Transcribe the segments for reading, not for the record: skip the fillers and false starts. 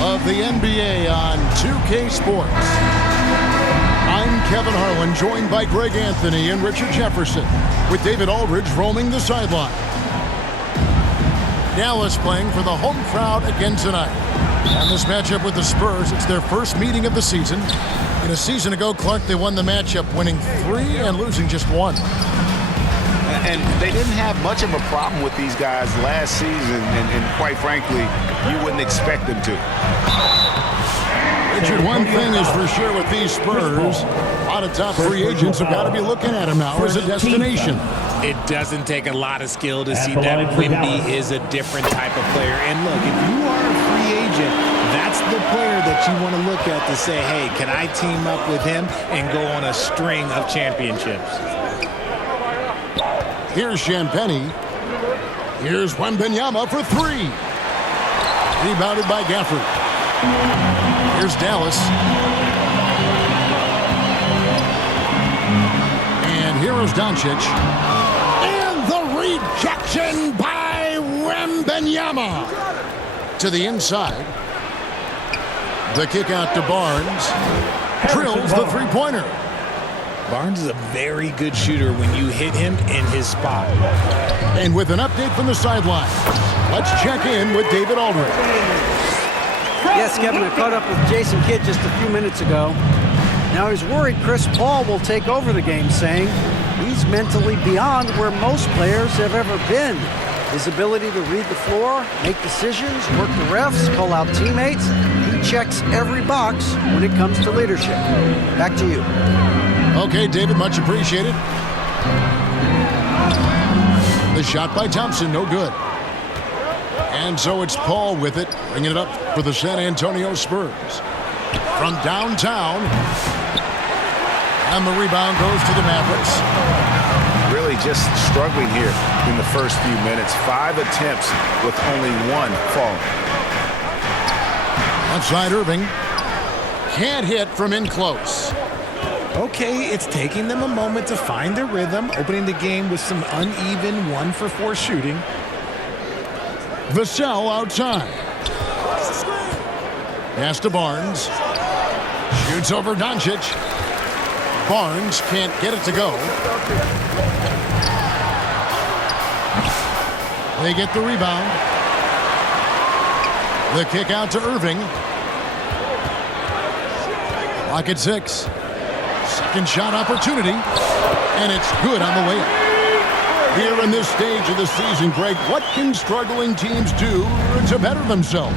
of the NBA on 2K Sports. I'm Kevin Harlan, joined by Greg Anthony and Richard Jefferson, with David Aldridge roaming the sideline. Dallas playing for the home crowd again tonight. And this matchup with the Spurs, it's their first meeting of the season. And a season ago, Clark, they won the matchup, winning 3 and losing just 1. And they didn't have much of a problem with these guys last season, and quite frankly, you wouldn't expect them to. Richard, one thing is for sure with these Spurs, a lot of top free agents have got to be looking at him now as a destination. It doesn't take a lot of skill to see that Wemby is a different type of player. And look, if you are a free agent, that's the player that you want to look at to say, hey, can I team up with him and go on a string of championships? Here's Champagnie. Here's Wembanyama for 3. Rebounded by Gafford. Here's Dallas. And here is Doncic. And the rejection by Wembanyama. To the inside. The kick out to Barnes. Drills the three-pointer. Barnes is a very good shooter when you hit him in his spot. And with an update from the sideline, let's check in with David Aldridge. Yes, Kevin, I caught up with Jason Kidd just a few minutes ago. Now he's worried Chris Paul will take over the game, saying he's mentally beyond where most players have ever been. His ability to read the floor, make decisions, work the refs, call out teammates, he checks every box when it comes to leadership. Back to you. Okay, David, much appreciated. The shot by Thompson, no good. And so it's Paul with it, bringing it up for the San Antonio Spurs. From downtown, and the rebound goes to the Mavericks. Really just struggling here in the first few minutes. 5 attempts with only 1 falling. Outside Irving. Can't hit from in close. Okay, it's taking them a moment to find their rhythm, opening the game with some uneven 1-for-4 shooting. Vassell outside. Pass to Barnes. Shoots over Doncic. Barnes can't get it to go. They get the rebound. The kick out to Irving. Clock at 6. Second shot opportunity, and it's good on the layup. Here in this stage of the season, Greg, what can struggling teams do to better themselves?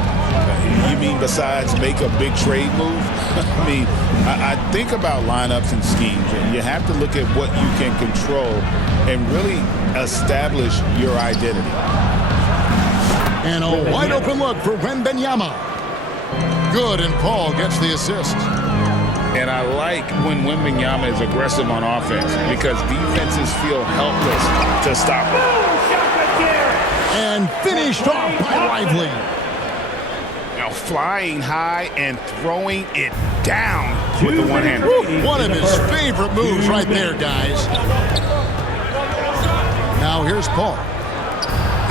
You mean besides make a big trade move? I mean, I think about lineups and schemes, and you have to look at what you can control and really establish your identity. And a wide open look for Wembanyama. Good, and Paul gets the assist. And I like when Wembanyama is aggressive on offense because defenses feel helpless to stop him. And finished off by Lively. Now flying high and throwing it down with the one-hander. One of his favorite moves right there, guys. Now here's Paul.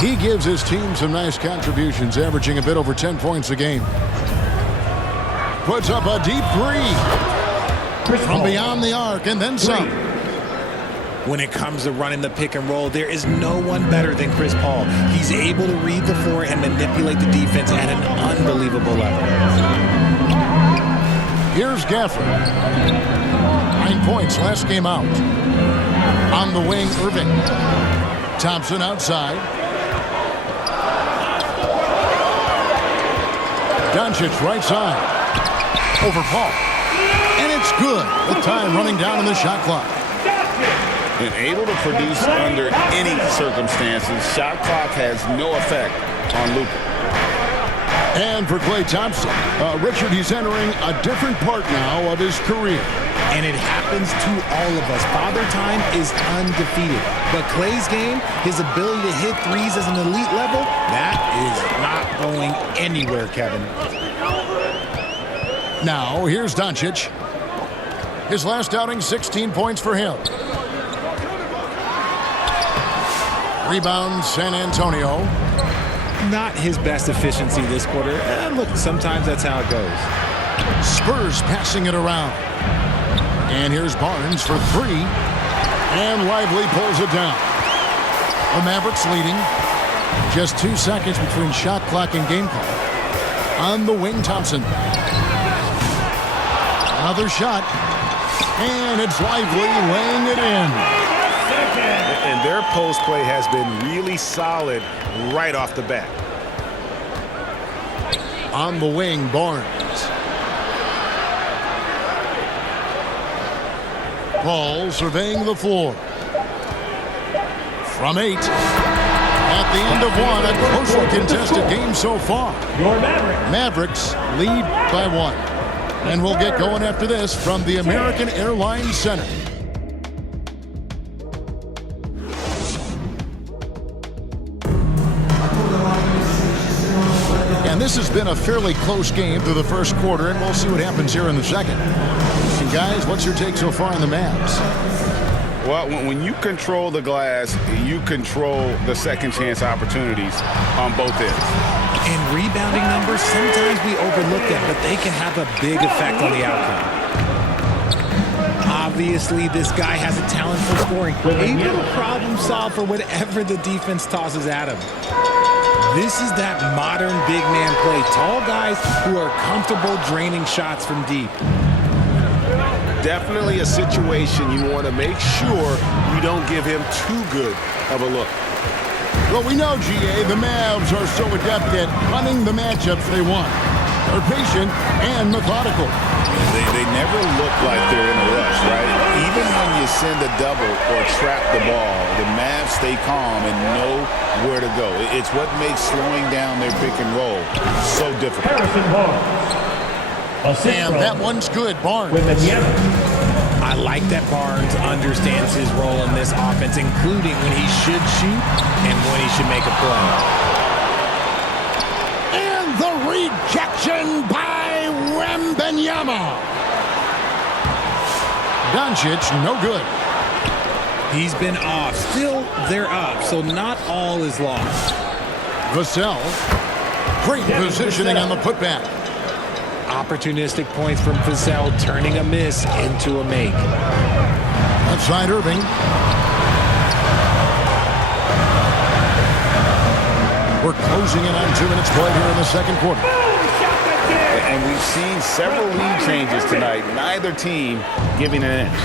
He gives his team some nice contributions, averaging a bit over 10 points a game. Puts up a deep 3 from beyond the arc, and then some. When it comes to running the pick and roll, there is no one better than Chris Paul. He's able to read the floor and manipulate the defense at an unbelievable level. Here's Gafford. 9 points last game out. On the wing, Irving. Thompson outside. Doncic right side. Over Paul. And it's good. The time running down in the shot clock. And able to produce under any circumstances. Shot clock has no effect on Luka. And for Klay Thompson, Richard, he's entering a different part now of his career. And it happens to all of us. Father Time is undefeated. But Klay's game, his ability to hit threes as an elite level, that is not going anywhere, Kevin. Now, here's Doncic. His last outing, 16 points for him. Rebound, San Antonio. Not his best efficiency this quarter. Look, sometimes that's how it goes. Spurs passing it around. And here's Barnes for three. And Lively pulls it down. The Mavericks leading. Just 2 seconds between shot clock and game clock. On the wing, Thompson. Another shot. And it's Lively laying it in. And their post play has been really solid right off the bat. On the wing, Barnes. Paul surveying the floor. From 8. At the end of one, a closely contested game so far. Your Mavericks lead by 1. And we'll get going after this from the American Airlines Center. And this has been a fairly close game through the first quarter, and we'll see what happens here in the second. And guys, what's your take so far on the Mavs? Well, when you control the glass, you control the second chance opportunities on both ends. And rebounding numbers, sometimes we overlook them, but they can have a big effect on the outcome. Obviously, this guy has a talent for scoring, able to problem solve for whatever the defense tosses at him. This is that modern big man play. Tall guys who are comfortable draining shots from deep. Definitely a situation you want to make sure you don't give him too good of a look. Well, we know, GA, the Mavs are so adept at running the matchups they want. They're patient and methodical. They never look like they're in a rush, right? Even when you send a double or trap the ball, the Mavs stay calm and know where to go. It's what makes slowing down their pick and roll so difficult. And that one's good, Barnes. I like that Barnes understands his role in this offense, including when he should shoot and when he should make a play. And the rejection by Wembanyama. Doncic, no good. He's been off. Still, they're up, so not all is lost. Vassell. Great positioning on the putback. Opportunistic points from Vassell, turning a miss into a make. Outside Irving. We're closing in on 2 minutes played here in the second quarter. And we've seen several lead changes tonight. Neither team giving an inch.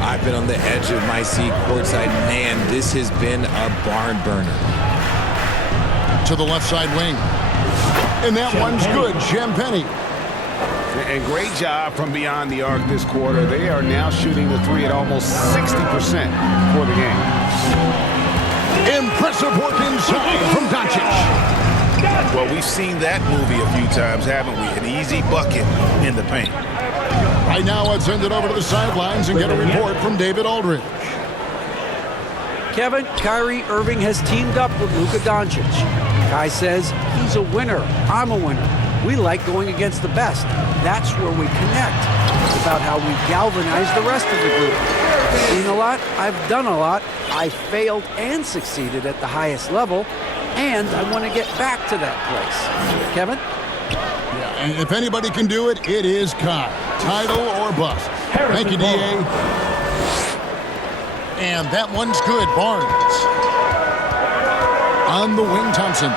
I've been on the edge of my seat courtside. Man, this has been a barn burner. To the left side wing. And that one's good. Champagny. And great job from beyond the arc this quarter. They are now shooting the three at almost 60% for the game. Impressive work inside from Doncic. Well, we've seen that movie a few times, haven't we? An easy bucket in the paint. Right now, let's send it over to the sidelines and get a report from David Aldridge. Kevin, Kyrie Irving has teamed up with Luka Doncic. Kai says he's a winner. I'm a winner. We like going against the best. That's where we connect. It's about how we galvanize the rest of the group. I've seen a lot. I've done a lot. I failed and succeeded at the highest level, and I want to get back to that place. Kevin? Yeah, and if anybody can do it, it is Kai. Title or bust. Thank you, D.A. And that one's good. Barnes. On the wing, Thompson.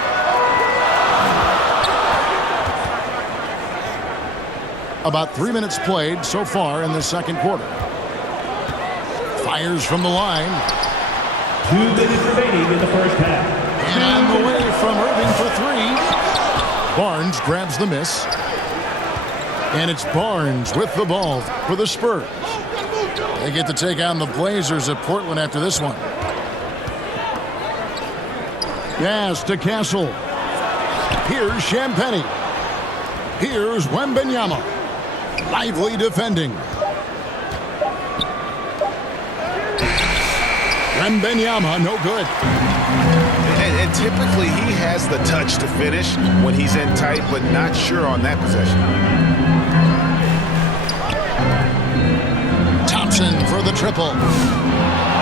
About 3 minutes played so far in the second quarter. Fires from the line. 2 minutes remaining in the first half. And on the way from Irving for three. Barnes grabs the miss. And it's Barnes with the ball for the Spurs. They get to take on the Blazers at Portland after this one. Yes, to Castle. Here's Champagny. Here's Wembanyama. Lively defending. Wembanyama, no good. And typically he has the touch to finish when he's in tight, but not sure on that possession. Thompson for the triple.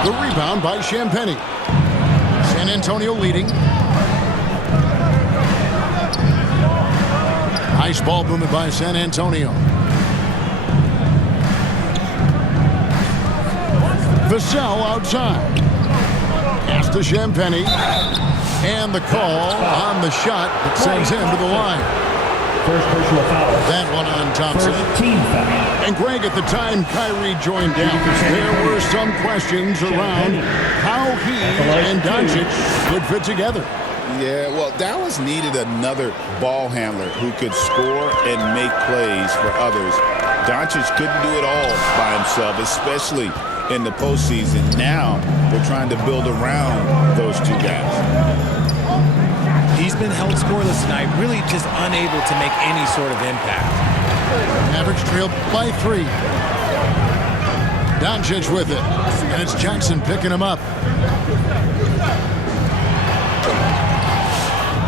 The rebound by Champagny. San Antonio leading. Nice ball movement by San Antonio. Vassell outside. Pass to Champagny. And the call on the shot that sends him to the line. First personal foul. That one on Thompson. First team foul. And Greg, at the time Kyrie joined down, there were some questions around how he and Doncic would fit together. Yeah, well, Dallas needed another ball handler who could score and make plays for others. Doncic couldn't do it all by himself, especially in the postseason. Now they're trying to build around those two guys. He's been held scoreless tonight, really just unable to make any sort of impact. Mavericks trailed by 3. Doncic with it, and it's Johnson picking him up.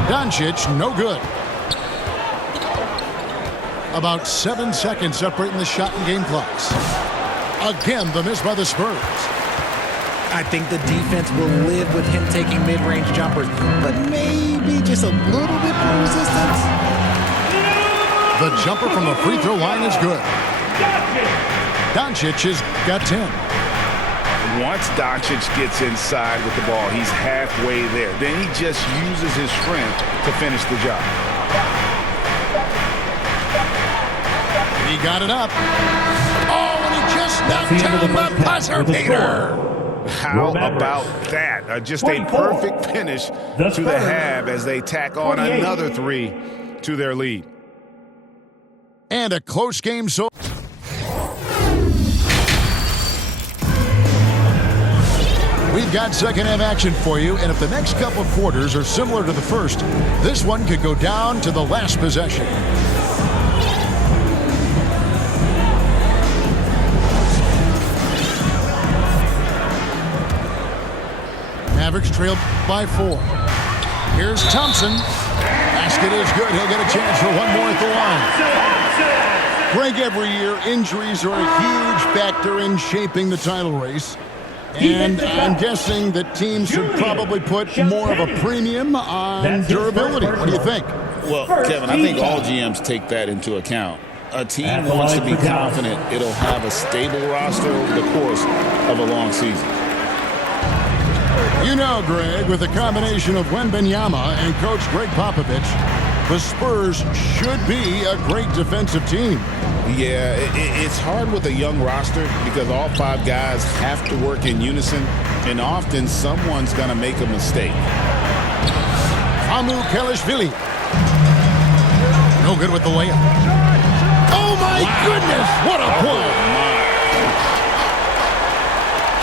Doncic, no good. About 7 seconds separating the shot and game clocks. Again, the miss by the Spurs. I think the defense will live with him taking mid-range jumpers, but maybe just a little bit more resistance. The jumper from the free throw line is good. Doncic has got 10. Once Doncic gets inside with the ball, he's halfway there. Then he just uses his strength to finish the job. He got it up. Oh, and he just knocked down the buzzer beater. How about that? Just a perfect finish to the half as they tack on another 3 to their lead. And a close game so. We've got second half action for you, and if the next couple of quarters are similar to the first, this one could go down to the last possession. Mavericks trailed by 4. Here's Thompson. Basket is good. He'll get a chance for one more at the line. Greg, every year, injuries are a huge factor in shaping the title race. And I'm guessing that teams should probably put more of a premium on durability. What do you think? Well, Kevin, I think all GMs take that into account. A team wants to be confident it'll have a stable roster over the course of a long season. You know, Greg, with a combination of Wembanyama and Coach Greg Popovich, the Spurs should be a great defensive team. Yeah, it's hard with a young roster because all 5 guys have to work in unison, and often someone's going to make a mistake. Amu Kelishvili. No good with the layup. Oh, my goodness! What a play!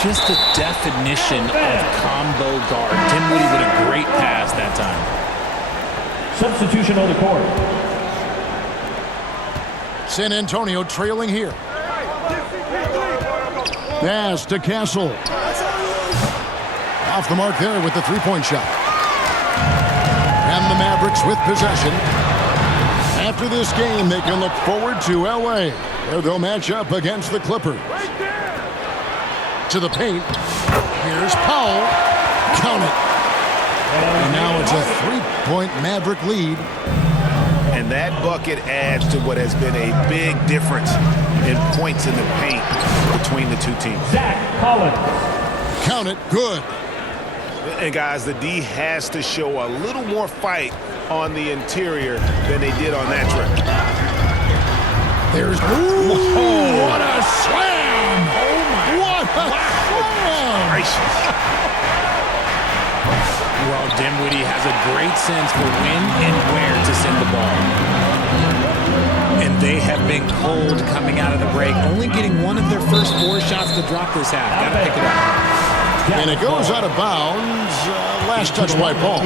Just the definition of combo guard. Dinwiddie with a great pass that time. Substitution on the court. San Antonio trailing here. Pass to Castle. Off the mark there with the three-point shot. And the Mavericks with possession. After this game, they can look forward to L.A., where they'll match up against the Clippers. To the paint. Here's Powell. Count it. And now it's a three-point Maverick lead. And that bucket adds to what has been a big difference in points in the paint between the two teams. Zach Collins. Count it. Good. And guys, the D has to show a little more fight on the interior than they did on that trip. There's what a slam! Oh my! What a slam! Gracious. Well, Dinwiddie has a great sense for when and where to send the ball. And they have been cold coming out of the break, only getting one of their first 4 shots to drop this half. Got to pick it up. And it goes out of bounds. Last touch by Paul.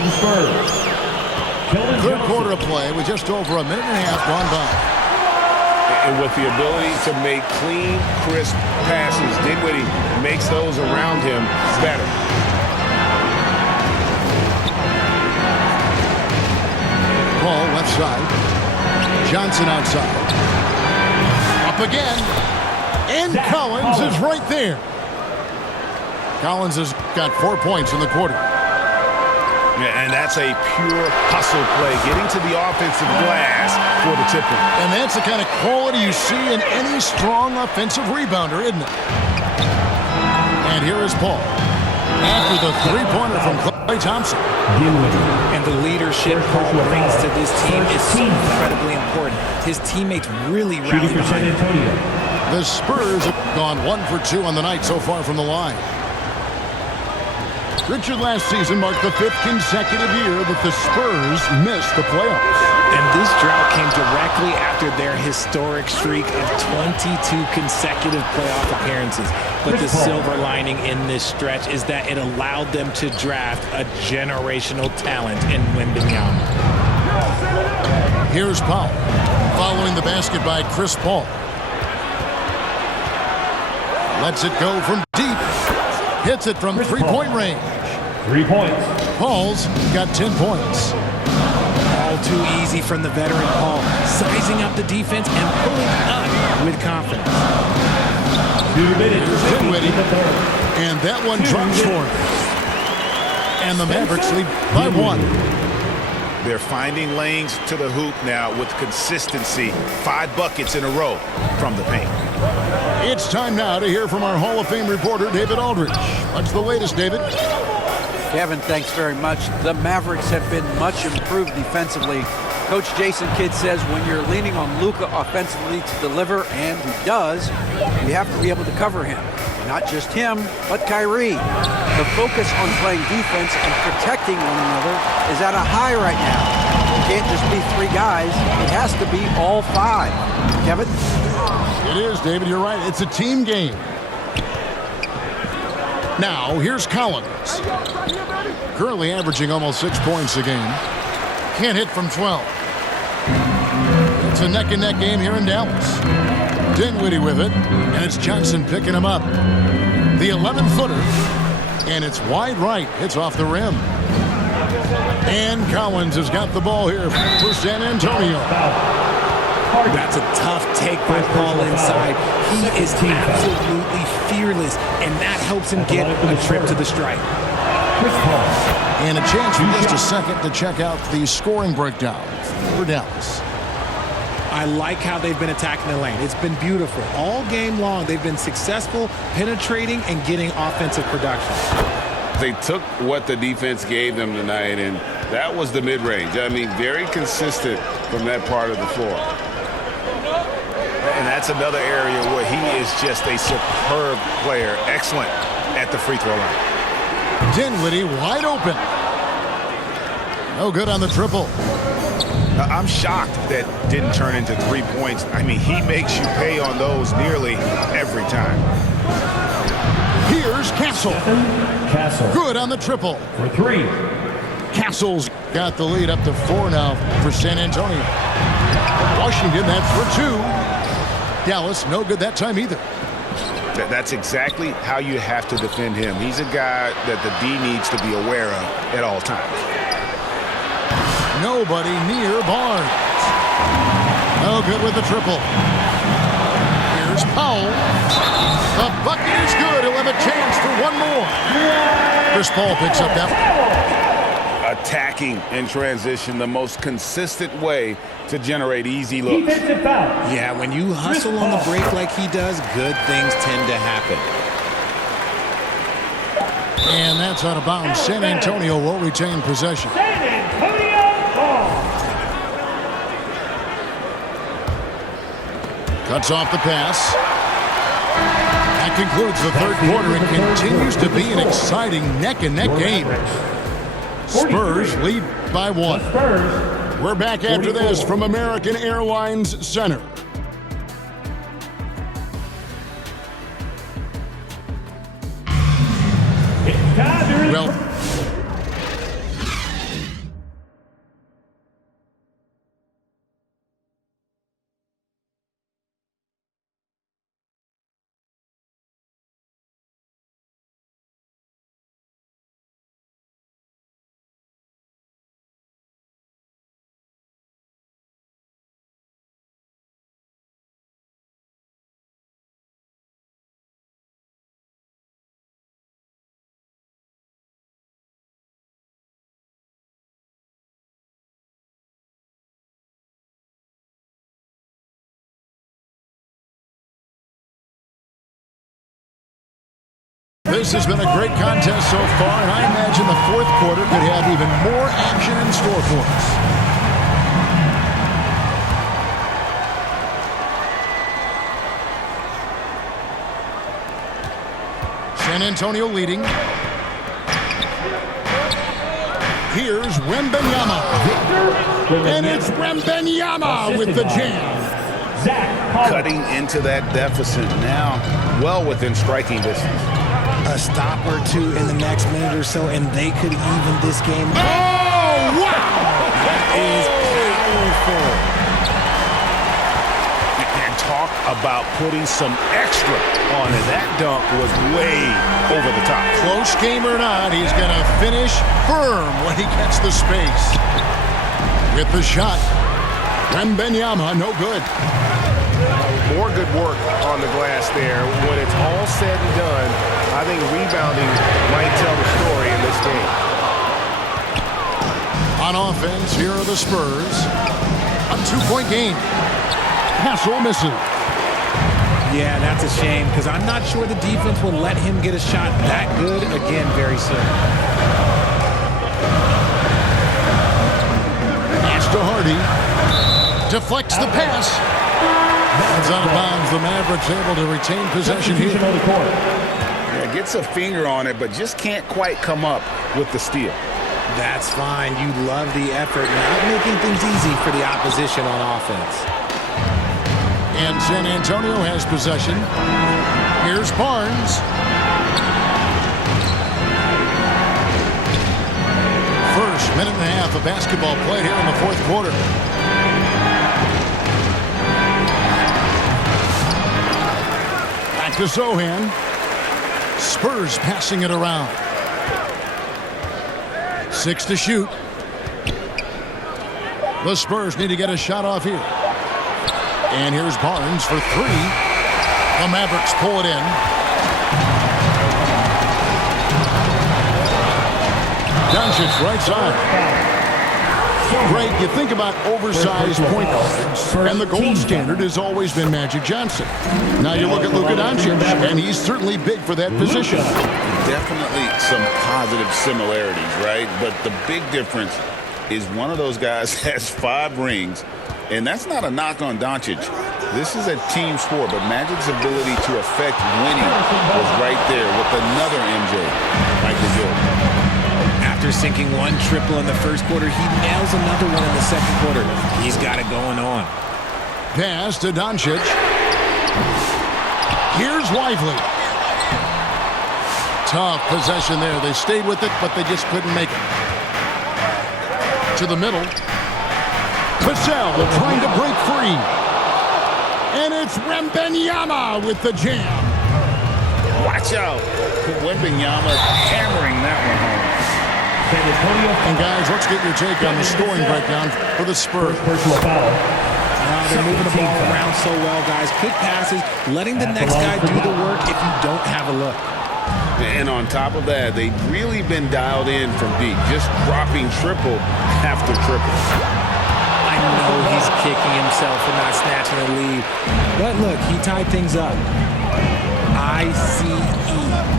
Third quarter of play with just over a minute and a half gone by. And with the ability to make clean, crisp passes, Dinwiddie makes those around him better. Paul left side. Johnson outside. Up again. And Collins is right there. Collins has got 4 points in the quarter. And that's a pure hustle play, getting to the offensive glass for the tip-in. And that's the kind of quality you see in any strong offensive rebounder, isn't it? And here is Paul. After the three-pointer from Klay Thompson. And the leadership Paul brings to this team is so incredibly important. His teammates really rally behind him. The Spurs have gone 1 for 2 on the night so far from the line. Richard, last season marked the 5th consecutive year that the Spurs missed the playoffs. And this drought came directly after their historic streak of 22 consecutive playoff appearances. But the silver lining in this stretch is that it allowed them to draft a generational talent in Wembanyama. Here's Powell, following the basket by Chris Paul. Lets it go from deep. Hits it from three-point range. 3 points. Paul's got 10 points. All too easy from the veteran Paul, sizing up the defense and pulling up with confidence. 2 minutes. Dinwiddie, and that one drops for him. And the Mavericks lead by 1. They're finding lanes to the hoop now with consistency. 5 buckets in a row from the paint. It's time now to hear from our Hall of Fame reporter, David Aldridge. What's the latest, David? Kevin, thanks very much. The Mavericks have been much improved defensively. Coach Jason Kidd says when you're leaning on Luka offensively to deliver, and he does, you have to be able to cover him. Not just him, but Kyrie. The focus on playing defense and protecting one another is at a high right now. It can't just be 3 guys. It has to be all 5. Kevin? It is, David. You're right. It's a team game. Now, here's Collins. Currently averaging almost 6 points a game. Can't hit from 12. It's a neck-and-neck game here in Dallas. Dinwiddie with it, and it's Johnson picking him up. The 11-footer, and it's wide right. It's off the rim. And Collins has got the ball here for San Antonio. That's a tough take by Paul inside. He is absolutely fearless, and that helps him get a trip to the stripe. And a chance for just a second to check out the scoring breakdown for Dallas. I like how they've been attacking the lane. It's been beautiful. All game long, they've been successful penetrating and getting offensive production. They took what the defense gave them tonight, and that was the mid-range. I mean, very consistent from that part of the floor. And that's another area where he is just a superb player. Excellent at the free throw line. Dinwiddie wide open. No good on the triple. I'm shocked that didn't turn into 3 points. I mean, he makes you pay on those nearly every time. Here's Castle. Good on the triple. For 3. Castle's got the lead up to 4 now for San Antonio. Washington, that's for 2. Dallas, no good that time either. That's exactly how you have to defend him. He's a guy that the D needs to be aware of at all times. Nobody near Barnes. No good with the triple. Here's Powell. The bucket is good. He'll have a chance for one more. Chris Paul picks up that one. Attacking in transition, the most consistent way to generate easy looks. Yeah, when you hustle on the break like he does, good things tend to happen. And that's out of bounds. San Antonio will retain possession. Cuts off the pass. That concludes the third quarter. It continues to be an exciting neck-and-neck game. Spurs lead by 1. We're back after this from American Airlines Center. Well, This has been a great contest so far, and I imagine the fourth quarter could have even more action in store for us. San Antonio leading. Here's Wembanyama. And it's Wembanyama with the jam. Cutting into that deficit now, well within striking distance. A stop or two in the next minute or so, and they could even this game. Oh, wow! That is powerful. And talk about putting some extra on it. That dunk was way over the top. Close game or not, he's going to finish firm when he gets the space. With the shot, Wembanyama, no good. More good work on the glass there. When it's all said and done, I think rebounding might tell the story in this game. On offense, here are the Spurs. A 2-point game. Hassel misses. Yeah, that's a shame because I'm not sure the defense will let him get a shot that good again very soon. Pass to Hardy. Deflects the pass. It's out of bounds. The Mavericks able to retain possession here. Yeah, gets a finger on it, but just can't quite come up with the steal. That's fine. You love the effort, not making things easy for the opposition on offense. And San Antonio has possession. Here's Barnes. First minute and a half of basketball played here in the fourth quarter. To Sohan. Spurs passing it around. 6 to shoot. The Spurs need to get a shot off here. And here's Barnes for 3. The Mavericks pull it in. Doncic right side. Greg, you think about oversized point guards, and the gold standard has always been Magic Johnson. Now you look at Luka Doncic, and he's certainly big for that position. Definitely some positive similarities, right? But the big difference is one of those guys has 5 rings, and that's not a knock on Doncic. This is a team sport, but Magic's ability to affect winning was right there with another MJ, Michael Jordan. After sinking 1 triple in the first quarter, he nails another one in the second quarter. He's got it going on. Pass to Doncic. Here's Lively. Tough possession there. They stayed with it, but they just couldn't make it. To the middle. Vassell trying to break free. And it's Wembanyama with the jam. Watch out. Wembanyama hammering that one home. And guys, let's get your take on the scoring breakdown for the Spurs. They're moving the ball around so well, guys. Quick passes, letting the next guy do the work if you don't have a look. And on top of that, they've really been dialed in from deep, just dropping triple after triple. I know he's kicking himself for not snatching the lead. But look, he tied things up. ICE,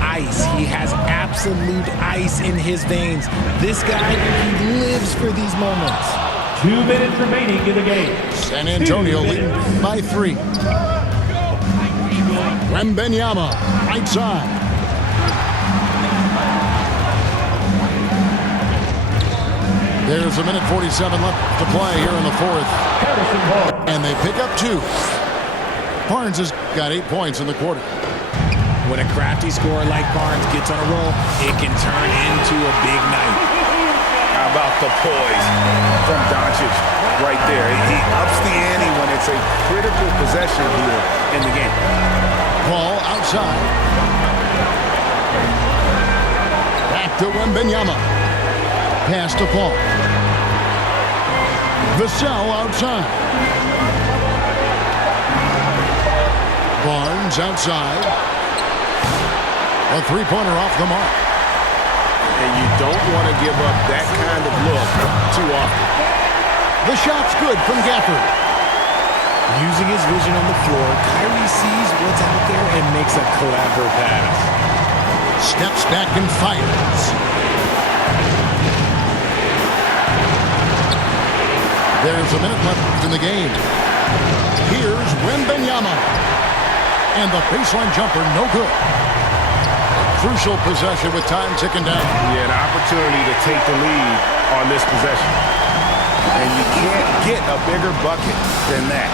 ice. He has absolute ice in his veins. This guy, he lives for these moments. 2 minutes remaining in the game. San Antonio leading by 3. Wembanyama, right side. There's a minute 47 left to play here in the fourth. And they pick up 2. Barnes has got 8 points in the quarter. When a crafty scorer like Barnes gets on a roll, it can turn into a big night. How about the poise from Doncic right there? He ups the ante when it's a critical possession here in the game. Ball outside. Back to Wembanyama. Pass to Paul. Vassell outside. Barnes outside. A 3-pointer off the mark. And you don't want to give up that kind of look too often. The shot's good from Gafford. Using his vision on the floor, Kyrie sees what's out there and makes a clever pass. Steps back and fires. There's a minute left in the game. Here's Wembanyama. And the baseline jumper, no good. A crucial possession with time ticking down. Yeah, an opportunity to take the lead on this possession. And you can't get a bigger bucket than that.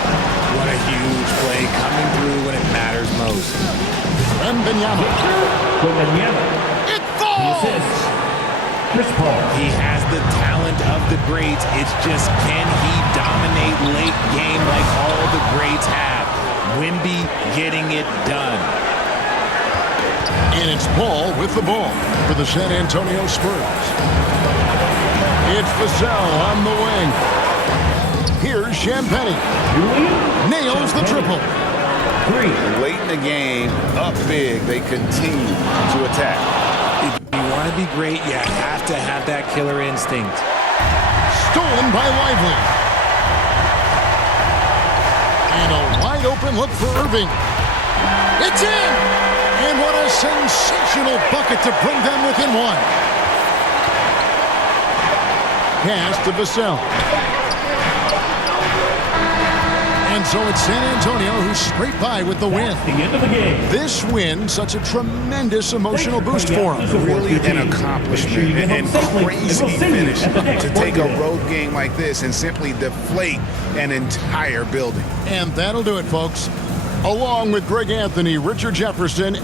What a huge play coming through when it matters most. Wembanyama. It falls! Chris Paul. He has the talent of the greats. It's just, can he dominate late game like all the greats have? Wemby getting it done. And it's Paul with the ball for the San Antonio Spurs. It's Vassell on the wing. Here's Champagnie. Nails the triple. Late in the game, up big, they continue to attack. If you want to be great, you have to have that killer instinct. Stolen by Lively. And a wide open look for Irving. It's in! And what a sensational bucket to bring them within one. Pass to Vassell. And so it's San Antonio who scraped by with the win. The end of the game. This win, such a tremendous emotional boost for them. Really an accomplishment and crazy finish to take a road game like this and simply deflate an entire building. And that'll do it, folks. Along with Greg Anthony, Richard Jefferson,